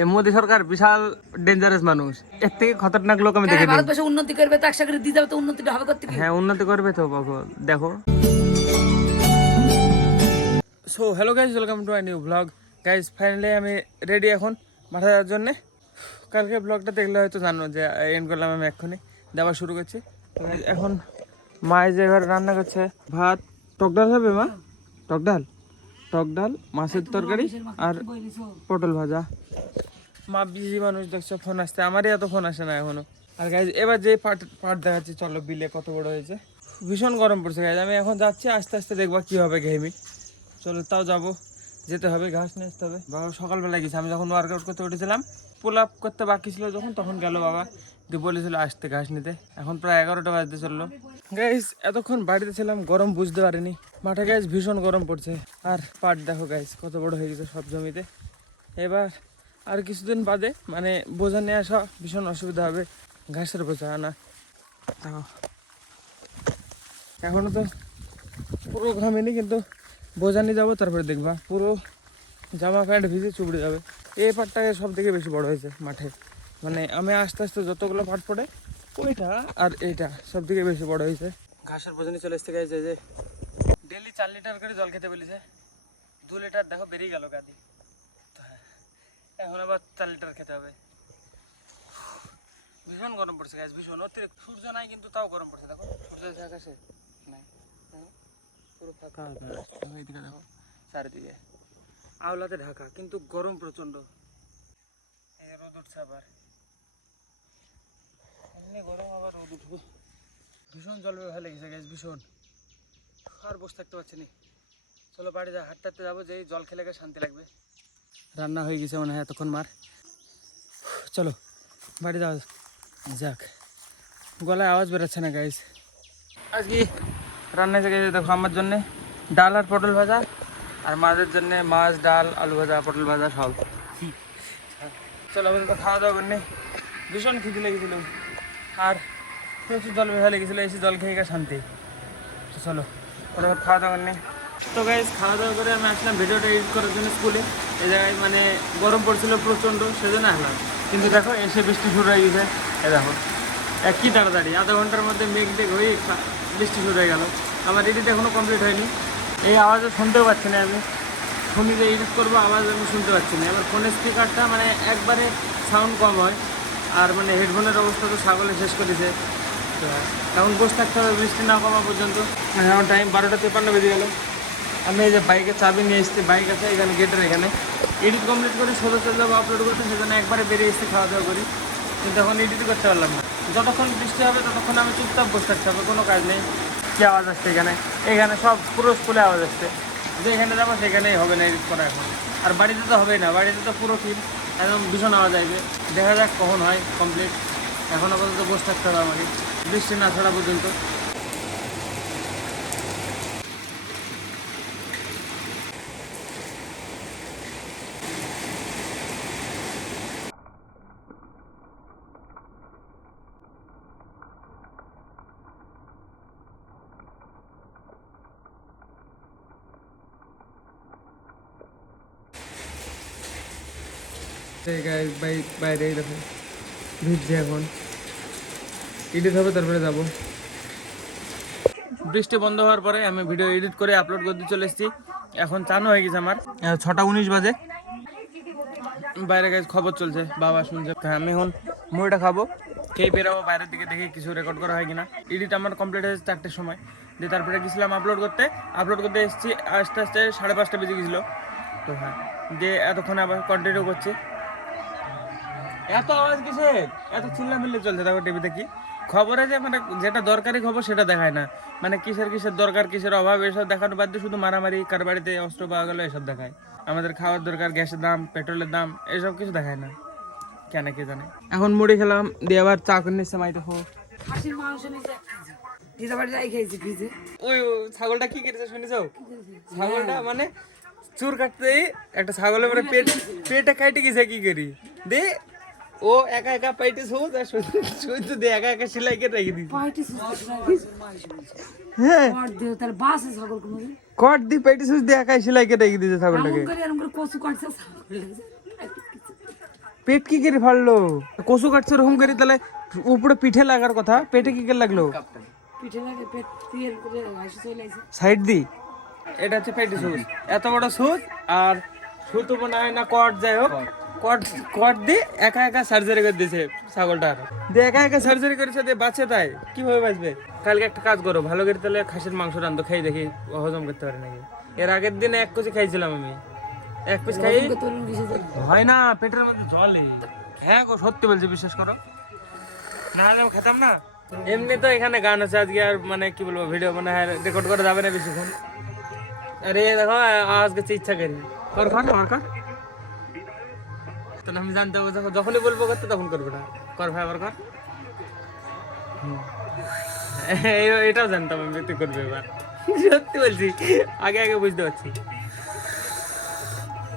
এই মোদি সরকার বিশাল ডেঞ্জারাস মানুষ, এর থেকে খতরনাক লোক আমি দেখিনি। ভারতবর্ষ উন্নতি করবে তো একসাথে দিয়ে যাবে, তো উন্নতিটা হবে করতে কি? হ্যাঁ উন্নতি করবে তো বাবু, দেখো। So hello guys, welcome to my new blog. Guys finally আমি রেডি এখন মাঠে যাওয়ার জন্যে। কালকে ব্লগটা দেখলে হয়তো জানো যে এন্ড করলাম আমি এক্ষুনি, দেওয়া শুরু করছি। তো এখন মা যে ঘরে রান্না করছে, ভাত, টক ডাল হবে মা, টক ডাল মাছের তরকারি আর পটল ভাজা। মা বিজি মানুষ দেখছো, ফোন আসছে, আমারই এত ফোন আসে না এখনো। আর গাইজ এবার যে পাট দেখাচ্ছি, চলো বিলে কত বড় হয়েছে। ভীষণ গরম পড়ছে গাইজ, আমি এখন যাচ্ছি, আস্তে আস্তে দেখবা কি হবে ঘেমি। চলো তাও যাবো, যেতে হবে, ঘাস নিয়ে আসতে হবে। বাবা সকালবেলা গেছে, আমি যখন ওয়ার্কআউট করতে উঠেছিলাম, পুল আপ করতে বাকি ছিল তখন গেল বাবা, দিয়ে বলেছিল আসতে ঘাস নিতে। এখন প্রায় 11টা বাজতে চললো। গাইজ এতক্ষণ বাড়িতে ছিলাম, গরম বুঝতে পারিনি। মাঠে গাইজ ভীষণ গরম পড়ছে। আর পাট দেখো গাইজ কত বড় হয়ে গেছে সব জমিতে। এবার আর কিছুদিন বাদে মানে বোঝা নিয়ে আসা ভীষণ অসুবিধা হবে, ঘাসের বোঝা আনা। এখনো তো পুরো ঘামেনি, কিন্তু বোঝা নিয়ে যাবো, তারপরে দেখবা পুরো জামা প্যান্ট ভিজে চুবড়ে যাবে। এই পাটটাকে সব থেকে বেশি বড় হয়েছে মাঠে, মানে আমি আস্তে আস্তে যতগুলো পাট পড়ে ওইটা আর এইটা সব থেকে বেশি বড় হয়েছে। ঘাসের বোঝা নিয়ে চলে এসতে গেছে যে ডেলি 4 লিটার করে জল খেতে বলেছে, 2 লিটার দেখো বেরিয়ে গেল গাদি। এখন আবার 4 লিটার খেতে হবে। ভীষণ গরম পড়ছে গাছ, ভীষণ অতিরিক্ত। সূর্য নাই কিন্তু তাও গরম পড়ছে, দেখো সূর্য আকাশে নাই, পুরো ফাঁকা আকাশ। এইদিকে দেখো চারিদিকে আওলাতে ঢাকা, কিন্তু গরম প্রচন্ড। এই রোদ উঠছে আবার, এমনি গরম আবার রোদ উঠবে। ভীষণ জলবায়ু ভালো লেগেছে গ্যাস, ভীষণ। আর বসে থাকতে পারছি না। চলো বাড়ি যা, হাঁটতে হাঁটতে যাবো, যেই জল খেলে শান্তি লাগবে। রান্না হয়ে গেছে মনে হয় এতক্ষণ মার। চলো বাড়ি যাওয়া যাক। গলায় আওয়াজ বেরোচ্ছে না গাইস। আজকে রান্না থেকে দেখো আমার জন্যে ডাল আর পটল ভাজা, আর মাছের জন্যে মাছ, ডাল, আলু ভাজা, পটল ভাজা সব। চলো আমাদের তো খাওয়া দাওয়া করনি, ভীষণ খিদে লেগেছিল আর প্রচুর জল বেশা লেগেছিলো, এসে জল খেয়ে শান্তি। তো চলো ফটাফট খাওয়া দাওয়া করনি। তো গাইস খাওয়া দাওয়া করে আমি আসলাম ভিডিওটা এডিট করার জন্য স্কুলে। এই জায়গায় মানে গরম পড়ছিল প্রচণ্ড, সেজন্য আসলাম। কিন্তু দেখো এসে বৃষ্টি শুরু হয়ে গেছে। এ দেখো একই তাড়াতাড়ি আধা ঘন্টার মধ্যে মেঘ টেঘ হয়ে বৃষ্টি শুরু হয়ে গেল। আমার এডিট এখনও কমপ্লিট হয়নি, এই আওয়াজও শুনতেও পাচ্ছি না। আমি ফোনে যে এডিট করবো আওয়াজ আমি শুনতে পাচ্ছি না। এবার ফোনের স্পিকারটা মানে একবারে সাউন্ড কম হয়, আর মানে হেডফোনের অবস্থা তো ছাগলে শেষ করেছে। তো এখন বসে থাকতে হবে বৃষ্টি না কমা পর্যন্ত। এখন টাইম 12:53 বেজে গেল। আমি এই যে বাইকের চাবি নিয়ে এসেছি, বাইক আছে এখানে গেটের এখানে। এডিট কমপ্লিট করে সোজা চলে যাবো আপলোড করতে, সেজন্য একবারে বেরিয়ে এসেছি খাওয়া দাওয়া করি। কিন্তু এখন এডিটই করতে পারলাম না। যতক্ষণ বৃষ্টি হবে ততক্ষণ আমি চুপচাপ বসে থাকতে হবে, কোনো কাজ নেই। কী আওয়াজ আসছে এখানে, এখানে সব পুরো স্কুলে আওয়াজ আসছে। যেখানে যাবো সেখানেই হবে না এডিট করা এখন। আর বাড়িতে তো হবেই না, বাড়িতে তো পুরো ফিল একদম ভীষণ আওয়াজ আসবে। দেখা যাক কখন হয় কমপ্লিট। এখন আপাতত বসে থাকতে হবে আমাকে বৃষ্টি না ছাড়া পর্যন্ত। বাইরেই দেখো ভিজছে, এখন এডিট হবে তারপরে যাবো। বৃষ্টি বন্ধ হওয়ার পরে আমি ভিডিও এডিট করে আপলোড করতে চলে এসেছি। এখন চানও হয়ে গেছে আমার, 6:19 বাজে। বাইরে গাছ খবর চলছে, বাবা শুনছে। আমি এখন মুড়িটা খাবো, খেয়ে বেরোবো বাইরের দিকে, দেখি কিছু রেকর্ড করা হয় কিনা। এডিট আমার কমপ্লিট হয়েছে 4টের সময়, দিয়ে তারপরে গেছিলাম আপলোড করতে এসেছি আস্তে আস্তে 5:30 বেজে গেছিলো। তো হ্যাঁ, দিয়ে এতক্ষণ আবার কন্টিনিউ করছি। এত আওয়াজ কিসের, এত চিল্লামিল্লি চলছে দেখো টিভিতে। কি খবরে যে মানে যেটা দরকারি খবর সেটা দেখায় না, মানে কিসের দরকার, কিসের অভাব, এসব দেখানোর বাদ দিয়ে শুধু মারামারি, কার বাড়িতে অস্ত্র পাওয়া গেল এসব দেখায়। আমাদের খাওয়ার দরকার, গ্যাসের দাম, পেট্রোলের দাম, এসব কিছু দেখায় না, কেন কে জানে। এখন মুড়ি খেলাম, দিয়ে আবার চা করে নিচ্ছে মাই। দেখো খাসির মাংস নিচে ভিজা বাড়ি যাই খেয়েছি ভিজে। ওই ছাগলটা কি করেছে শুনেছ? ছাগলটা মানে চুর কাটতেই একটা ছাগলের মানে পেটটা কাটে গেছে, কি করি দে ও একা একা পাইটিস হোক আর সহ্য দিয়ে একা একা সেলাই করে রেখে দিই। হ্যাঁ তাহলে বাসে ছাগল কোনো কট দি পাইটিস দিয়ে একাই সেলাই করে রেখে দিয়েছে ছাগলটাকে। কচু কাটছে পেট কি করে ফাড়লো? কচু কাটছে ওরকম করে, তাহলে উপরে পিঠে লাগার কথা, পেটে কি করে লাগলো? পিঠে লাগে পেট দিয়ে করে হাসি চলে আসে। সাইড দি। এটা হচ্ছে পেটি সুচ, এত বড় সুচ, আর সুতো মনে হয় না কট, যাই হোক কট, কট দিয়ে একা একা সার্জারি করে দিয়েছে ছাগলটার, দিয়ে একা একা সার্জারি করেছে, দিয়ে বাঁচে, তাই কিভাবে বাঁচবে? কালকে একটা কাজ করো, ভালো করে তাহলে খাসির মাংস রান্ধো, খাই দেখি হজম করতে পারে নাকি। এর আগের দিনে 1 কেজি খাইছিলাম আমি, 1 পিস খাই তরুণ কিসে যায়? হয় না, পেটের মধ্যে জলে। হ্যাঁ গো, সত্যি বলছি, বিশ্বাস করো, না হলে আমি খেতাম না। এমনি তো এখানে গান আছে আজকে, আর মানে কি বলবো, ভিডিও মানে রেকর্ড করা যাবে না বেশিক্ষণ। আরে দেখো আজকে ইচ্ছা করি, কর কর আমার কর, তখন আমি জানতে পারবো, যখনই বলবো করতে তখন করবে না, কর ভাই আবার কর। এটাও জানতাম আমি তুই করবে এবার, সত্যি বলছি, আগে আগে বুঝতে পারছি।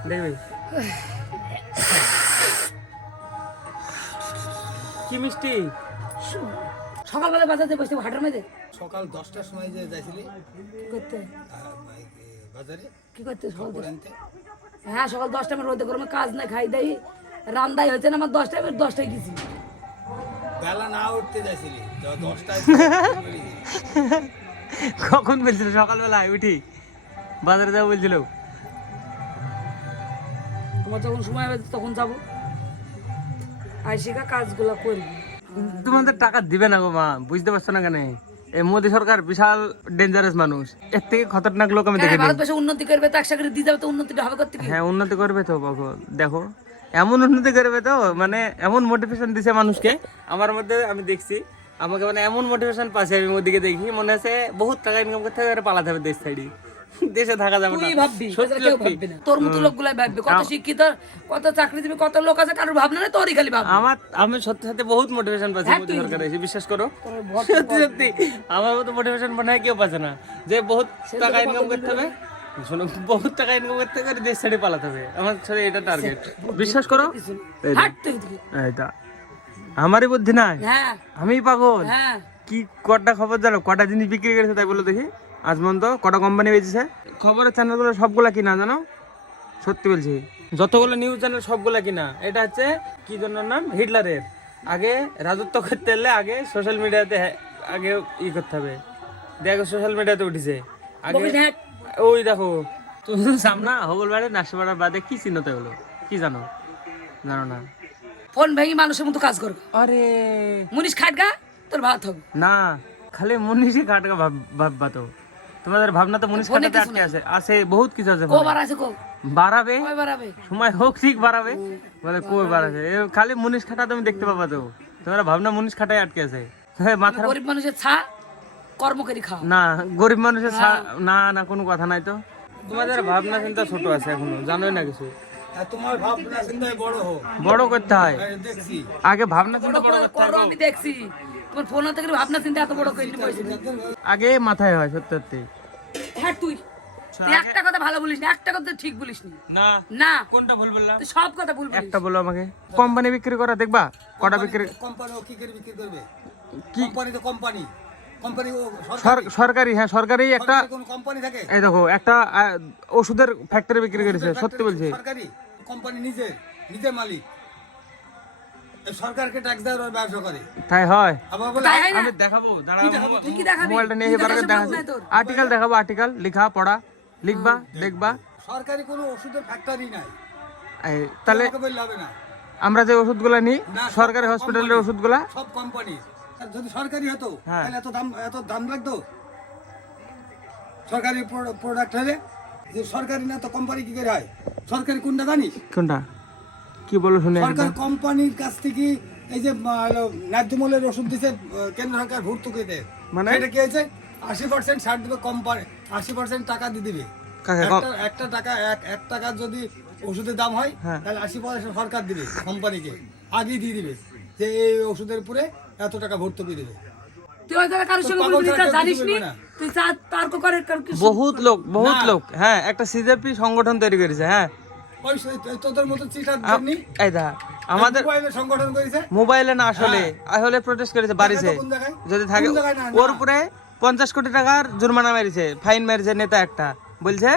দেখবি কি মিষ্টি। সকালবেলা বাজাতে বসতে হাটের মধ্যে সকাল 10টার সময় যে যাইছিলি কি করতে বাজারে কি করতে সকাল কাপড় আনতে, হ্যাঁ সকাল 10টা আমি রোদে গরমে কাজ নাই, খাই দেই রান্দাই হয়েছে না আমার 10টায়, আমি 10টায় গেছি। বেলা না উঠতে যাইছিলি 10টায় কখন বলছিল? সকালবেলা উঠি বাজারে যাবো বলছিল। তোমার যখন সময় হবে তখন যাবো, আইসিকা কাজগুলো করবি। তোমাদের টাকা দিবে না গো মা, বুঝতে পারছো না কেন? এই মোদী সরকার বিশাল ডেঞ্জারাস মানুষ, এর থেকে খতরনাক লোক আমি দেখে ভারতবর্ষে উন্নতি করবে তো একসাথে দিয়ে যাবে, তো উন্নতিটা হবে করতে কি? হ্যাঁ উন্নতি করবে তো বাবু, দেখো এমন উন্নতি করবে তো, মানে এমন মোটিভেশন দিছে মানুষকে আমার মধ্যে, আমি দেখছি আমাকে মানে এমন মোটিভেশন পাচ্ছে, আমি ওদিকে দেখি মনে আছে বহুত টাকা ইনকাম করতে হবে, পালাতে হবে দেশ ছাড়ি, দেশে থাকা যাবে না। তুই ভাববি, সত্যি কেউ সত্যি। ভাববে না। তোর মতো লোকগুলাই ভাববে, কত শিক্ষিত, কত চাকরিজীবী, কত লোক আছে, কারোর ভাবনা নেই, তোরই খালি ভাবনা। আমি সত্যি সত্যি বহুত মোটিভেশন পাচ্ছি মোদী সরকার এসে, বিশ্বাস করো, সত্যি সত্যি আমার মতো মোটিভেশন মনে হয় কেউ পাচ্ছে না, যে বহুত টাকা ইনকাম করতে হবে, শোনো বহুত টাকা ইনকাম করতে হবে, দেশ ছেড়ে পালাতে হবে, আমার সাথে এটা টার্গেট, বিশ্বাস করো। হাট তুই এদিকে। এইটা আমারই বুদ্ধি নাই, হ্যাঁ আমিই পাগল। হ্যাঁ কি কটা খবর জানো, কটা জিনিস বিক্রি করেছে তাই বলো দেখি, আজ পর্যন্ত কটা কোম্পানি বেঁচেছে? খবরের চ্যানেলগুলো সবগুলা কিনা জানো, সত্যি বলছি, যতগুলো নিউজ চ্যানেল সবগুলা কিনা। এটা হচ্ছে কি জন্য নাম, হিটলারের। আগে রাজত্ব করতে হলে আগে সোশ্যাল মিডিয়াতে আগে ই করতে হবে, দেখো সোশ্যাল মিডিয়াতে উঠেছে আগে। বকিস না, হাট। ওই দেখো তুমি সামনা হগলবাড়ি নাসিপাড়ার বাদে কি চিহ্নতে হলো, কি জানো? জানো না? ফোন ভেঙে মানুষের মতো কাজ করবে, আরে মুনিশ খাটগা তোর ভাত হবে। না, খালি মনীষই কাটকা ভাববা তো, তোমাদের ভাবনা তো মনীষ কাটাতে আটকে আছে, আছে বহুত কিছু আছে, কবার আছে কো বাড়াবে কয় বাড়াবে? সময় হোক ঠিক বাড়াবে, বলে কই বাড়াবে, খালি মনীষ খাটা তুমি দেখতে পাবা তো, তোমার ভাবনা মনীষ খাটাই আটকে আছে। হ্যাঁ মাথা, গরিব মানুষের ছা কর্ম করে খাও। না গরিব মানুষের না না কোনো কথা নাই তো, তোমাদের ভাবনা চিন্তা ছোট আছে এখনো, জানোই না কিছু, আর তোমার ভাবনা চিন্তায় বড় হোক, বড় করতে হয় দেখছি আগে, ভাবনা চিন্তা বড় করতে করো, হয়, আমি দেখছি তোমার ফোন থেকে ভাবনা চিন্তা এত বড় করে নিয়ে আগে মাথায় হয়, সত্যি সত্যি। হ্যাঁ তুই তুই একটা কথা ভালো বলিস না, একটা কথা ঠিক বলিস নি। না না কোনটা ভুল বললাম? তুই সব কথা ভুল বলিস। একটা বলো আমাকে, কোম্পানি বিক্রি করা দেখবা, কটা বিক্রি, কোম্পানি ও কি করে বিক্রি করবে? কি কোম্পানি তো কোম্পানি, কোম্পানি সরকারি, হ্যাঁ সরকারি একটা, কোন কোম্পানি থাকে? এই দেখো একটা ওষুধের ফ্যাক্টরি বিক্রি করেছে, সত্যি বলছি, সরকারি কোম্পানি, নিজের মালিক, এই সরকারকে ট্যাক্স দেওয়ার ওর ব্যবসা করে, তাই হয়। আবার বলে তাই হয় না? আমি দেখাবো, তুই কি দেখাবি? মোবাইলটা নিয়ে তুই এবার দেখার দেখাবো, সুযোগ নাই তোর। আর্টিকেল দেখাবো, আর্টিকেল লেখা পড়া লিখবা দেখবা। সরকারি কোনো ওষুধের ফ্যাক্টরি নাই, তাহলে তোমাকে বললে হবে না, আমরা যে ওষুধগুলা নিই না, সব সরকারি হসপিটালের কোম্পানি। ওষুধগুলা, সব কোম্পানি। যদি সরকারি হতো হ্যাঁ। তাহলে এত দাম লাগতো? সরকারি প্রোডাক্ট হলে যে সরকারি না তো কোম্পানি কি করে হয়? সরকারি কোনটা জানিস? কোনটা কি বলো শুনে? সরকার কোম্পানির কাছ থেকে এই যে ন্যায্য মূল্যের ওষুধ দিচ্ছে, কেন্দ্র সরকার ভর্তুকি দেয়, মানে? এটা কি হয়েছে? 80% ছাড় দিবে কোম্পানি, 80% টাকা দিয়ে দিবে। একটা টাকা এক টাকার যদি ওষুধের দাম হয়, হ্যাঁ। তাহলে 80% সরকার দিবে কোম্পানিকে, আগেই দিয়ে দিবে যে এই ওষুধের উপরে এত টাকা ভর্তুকি দেবে। তুই হয়তো কারোর সঙ্গে পাগল বলবি, ছাড়া তা কেউ জানিস কিছু নি, বলবে না। তুই তার্ক করে বহুত লোক, হ্যাঁ একটা সিজেপি সংগঠন তৈরি করেছে, হ্যাঁ ওই তোদের মতো চিটার জন্য এই দা আমাদের মোবাইলে সংগঠন করেছে। মোবাইলে না, আসলে প্রটেস্ট করেছে বাড়িছে, কোন জায়গায়? যদি থাকে কোন জায়গায় না, ওর উপরে 50 কোটি টাকার জরিমানা মেরেছে, ফাইন মেরেছে নেতা একটা, বলছে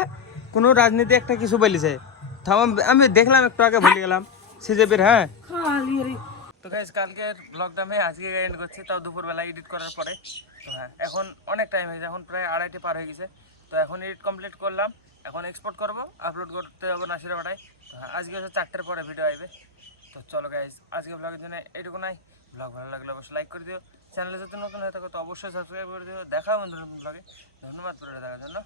কোনো রাজনীতি একটা কিছু বলেছে। আমি দেখলাম একটু আগে ভুলে গেলাম, সিজেপির হ্যাঁ খালি রে তো গাইজ কালকের ব্লগটা আমি আজকে এন্ড করছি, তাও দুপুরবেলা এডিট করার পরে। তো হ্যাঁ, এখন অনেক টাইম হয়েছে, এখন প্রায় 2:30 পার হয়ে গেছে। তো এখন এডিট কমপ্লিট করলাম, এখন এক্সপোর্ট করবো, আপলোড করতে যাবো নাসিরাপাড়ায়। তো হ্যাঁ, আজকে হচ্ছে 4টার পরে ভিডিও আসবে। তো চলো গাইজ, আজকে ব্লগের জন্য এটুকু নাই। ব্লগ ভালো লাগলে অবশ্যই লাইক করে দিও, চ্যানেলে যদি নতুন হয়ে থাকো তো অবশ্যই সাবস্ক্রাইব করে দিও। দেখা হবে নতুন ব্লগে। ধন্যবাদ পুরো দেখার জন্য।